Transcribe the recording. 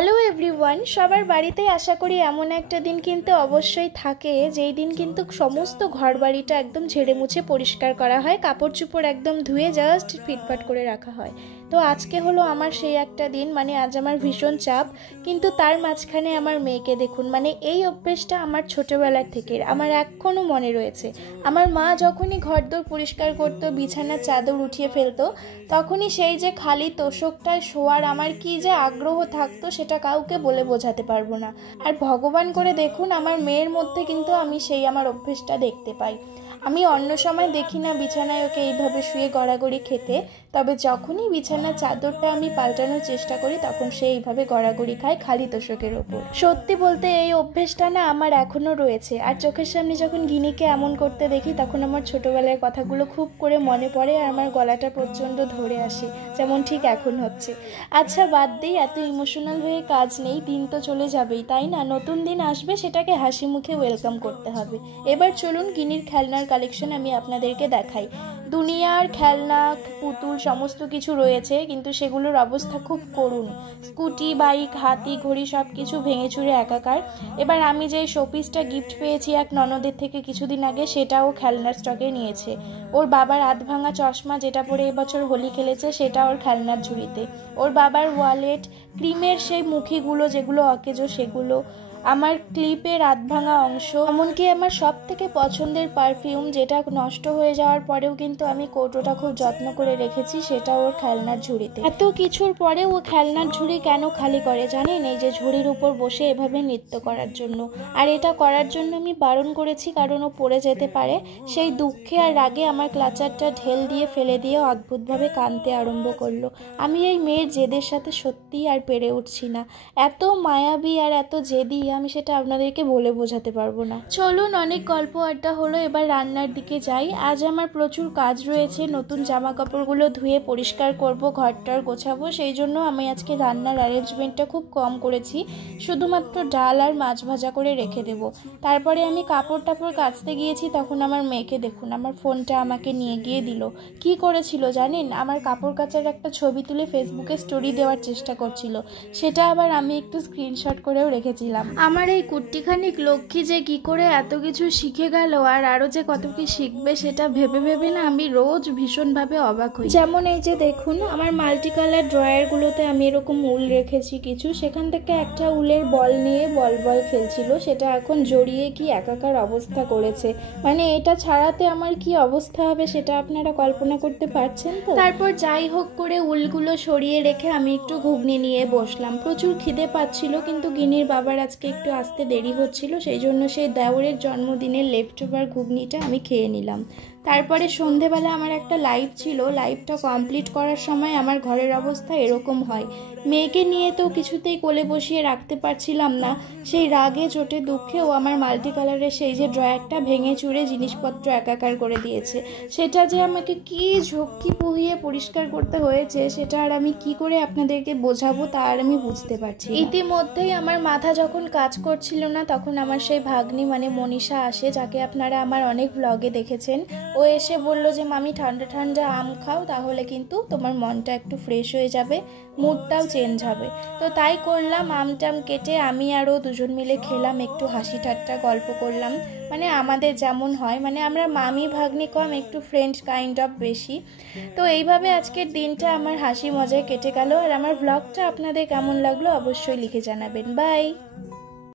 Hello everyone, সবার বাড়িতেই আশা করি এমন একটা দিন কিন্তু অবশ্যই থাকে যেই দিন কিন্তু সমস্ত ঘর বাড়িটা একদম ঝেড়ে মুছে পরিষ্কার করা হয়, কাপড় চোপড় একদম ধুয়ে জাস্ট ফিটফাট করে রাখা হয়। তো আজকে হলো আমার সেই একটা দিন, মানে আজ আমার ভীষণ চাপ, কিন্তু তার মাঝখানে আমার মেয়েকে দেখুন, মানে এই অভ্যেসটা আমার ছোটোবেলার থেকে আমার এখনও মনে রয়েছে। আমার মা যখনই ঘরদোর পরিষ্কার করতো, বিছানার চাদর উঠিয়ে ফেলতো, তখনই সেই যে খালি তোষকটায় শোয়ার আমার কি যে আগ্রহ থাকতো সেটা কাউকে বলে বোঝাতে পারবো না। আর ভগবান করে দেখুন, আমার মেয়ের মধ্যে কিন্তু আমি সেই আমার অভ্যেসটা দেখতে পাই। আমি অন্য সময় দেখি না বিছানায় ওকে এইভাবে শুয়ে গড়াগড়ি খেতে, তবে যখনই বিছানার চাদরটা আমি পাল্টানোর চেষ্টা করি তখন সে এইভাবে গড়াগড়ি খায় খালি তোষকের ওপর। সত্যি বলতে এই অভ্যেসটা না আমার এখনও রয়েছে। আর চোখের সামনে যখন গিনিকে এমন করতে দেখি তখন আমার ছোটোবেলার কথাগুলো খুব করে মনে পড়ে আর আমার গলাটা প্রচণ্ড ধরে আসে, যেমন ঠিক এখন হচ্ছে। আচ্ছা বাদ দিই, এত ইমোশনাল হয়ে কাজ নেই, দিন তো চলে যাবেই, তাই না? নতুন দিন আসবে, সেটাকে হাসি মুখে ওয়েলকাম করতে হবে। এবার চলুন গিনির খেলনার কালেকশন আমি আপনাদেরকে দেখাই। দুনিয়ার খেলনা পুতুল সমস্ত কিছু রয়েছে, কিন্তু সেগুলোর অবস্থা খুব করুণ। স্কুটি, বাইক, হাতি, ঘড়ি সব কিছু ভেঙে চুরে একাকার। এবার আমি যে শোপিসটা গিফট পেয়েছি এক ননদের থেকে কিছুদিন আগে, সেটাও খেলনার স্টকে নিয়েছে। ওর বাবার আধ ভাঙা চশমা যেটা পরে এবছর হোলি খেলেছে সেটা ওর খেলনার ঝুড়িতে। ওর বাবার ওয়ালেট, ক্রিমের সেই মুখিগুলো যেগুলো অকেজো সেগুলো, আমার ক্লিপের আধ ভাঙা অংশ, এমনকি আমার সব থেকে পছন্দের পারফিউম যেটা নষ্ট হয়ে যাওয়ার পরেও কিন্তু আমি কৌটোটা খুব যত্ন করে রেখেছি, সেটা ওর খেলনার ঝুড়িতে। এত কিছুর পরে ও খেলনার ঝুড়ি কেন খালি করে জানেন? এই যে ঝুড়ির উপর বসে এভাবে নৃত্য করার জন্য। আর এটা করার জন্য আমি বারণ করেছি, কারণ ও পড়ে যেতে পারে। সেই দুঃখে আর রাগে আমার ক্লাচারটা ঢেল দিয়ে ফেলে দিয়ে অদ্ভুতভাবে কাঁদতে আরম্ভ করলো। আমি এই মেয়ের জেদের সাথে সত্যিই আর পেরে উঠছি না। এত মায়াবী আর এত জেদি, আমি সেটা আপনাদেরকে বলে বোঝাতে পারবো না। চলুন, অনেক গল্প আড্ডা হলো, এবার রান্নার দিকে যাই। আজ আমার প্রচুর কাজ রয়েছে, নতুন জামা কাপড়গুলো ধুয়ে পরিষ্কার করব, ঘরটার গোছাবো। সেই জন্য আমি আজকে রান্নার অ্যারেঞ্জমেন্টটা খুব কম করেছি, শুধুমাত্র ডাল আর মাছ ভাজা করে রেখে দেব। তারপরে আমি কাপড় টাপড় কাচতে গিয়েছি, তখন আমার মেয়েকে দেখুন আমার ফোনটা আমাকে নিয়ে গিয়ে দিল। কি করেছিল জানেন? আমার কাপড় কাচার একটা ছবি তুলে ফেসবুকে স্টোরি দেওয়ার চেষ্টা করছিল, সেটা আবার আমি একটু স্ক্রিনশট করেও রেখেছিলাম। আমার এই কুট্টিখানিক লক্ষ্মী যে কি করে এত কিছু শিখে গেল আর আরও যে কত কি শিখবে সেটা ভেবে ভেবে না আমি রোজ ভীষণভাবে অবাক হই। যেমন এই যে দেখুন, আমার মাল্টি কালার ড্রয়ারগুলোতে আমি এরকম উল রেখেছি কিছু, সেখান থেকে একটা উলের বল নিয়ে বল বল খেলছিল, সেটা এখন জড়িয়ে কি একাকার অবস্থা করেছে। মানে এটা ছাড়াতে আমার কি অবস্থা হবে সেটা আপনারা কল্পনা করতে পারছেন তো? তারপর যাই হোক করে উলগুলো সরিয়ে রেখে আমি একটু ঘুগনি নিয়ে বসলাম। প্রচুর খিদে পাচ্ছিল, কিন্তু গিনির বাবার আজকে একটু আসতে দেরি হচ্ছিল, সেই জন্য সেই দেওরের জন্মদিনের লেফট ওভার ঘুগনিটা আমি খেয়ে নিলাম। তারপরে সন্ধেবেলা আমার একটা লাইভ ছিল, লাইভটা কমপ্লিট করার সময় আমার ঘরের অবস্থা এরকম হয়। মেয়েকে নিয়ে তো কিছুতেই কোলে বসিয়ে রাখতে পারছিলাম না, সেই রাগে চোটে দুঃখে ও আমার মাল্টি কালারের সেই যে ড্রয়ারটা ভেঙে চুরে জিনিসপত্র একাকার করে দিয়েছে। সেটা যে আমাকে কি ঝক্কি পুহিয়ে পরিষ্কার করতে হয়েছে সেটা আর আমি কি করে আপনাদেরকে বোঝাবো তা আর আমি বুঝতে পারছি। ইতিমধ্যেই আমার মাথা যখন কাজ করছিল না তখন আমার সেই ভাগ্নি মানে মনীষা আসে, যাকে আপনারা আমার অনেক ব্লগে দেখেছেন। ও এসে বলল যে মামি ঠান্ডা ঠান্ডা আম খাও, তাহলে কিন্তু তোমার মনটা একটু ফ্রেশ হয়ে যাবে, মুডটাও চেঞ্জ হবে। তো তাই করলাম, আমটাম কেটে আমি আরও দুজন মিলে খেলাম, একটু হাসি ঠাট্টা গল্প করলাম, মানে আমাদের যেমন হয়, মানে আমরা মামি ভাগ্নি কম, একটু ফ্রেন্ড কাইন্ড অফ বেশি। তো এইভাবে আজকের দিনটা আমার হাসি মজায় কেটে গেল। আর আমার ব্লগটা আপনাদের কেমন লাগলো অবশ্যই লিখে জানাবেন। বাই।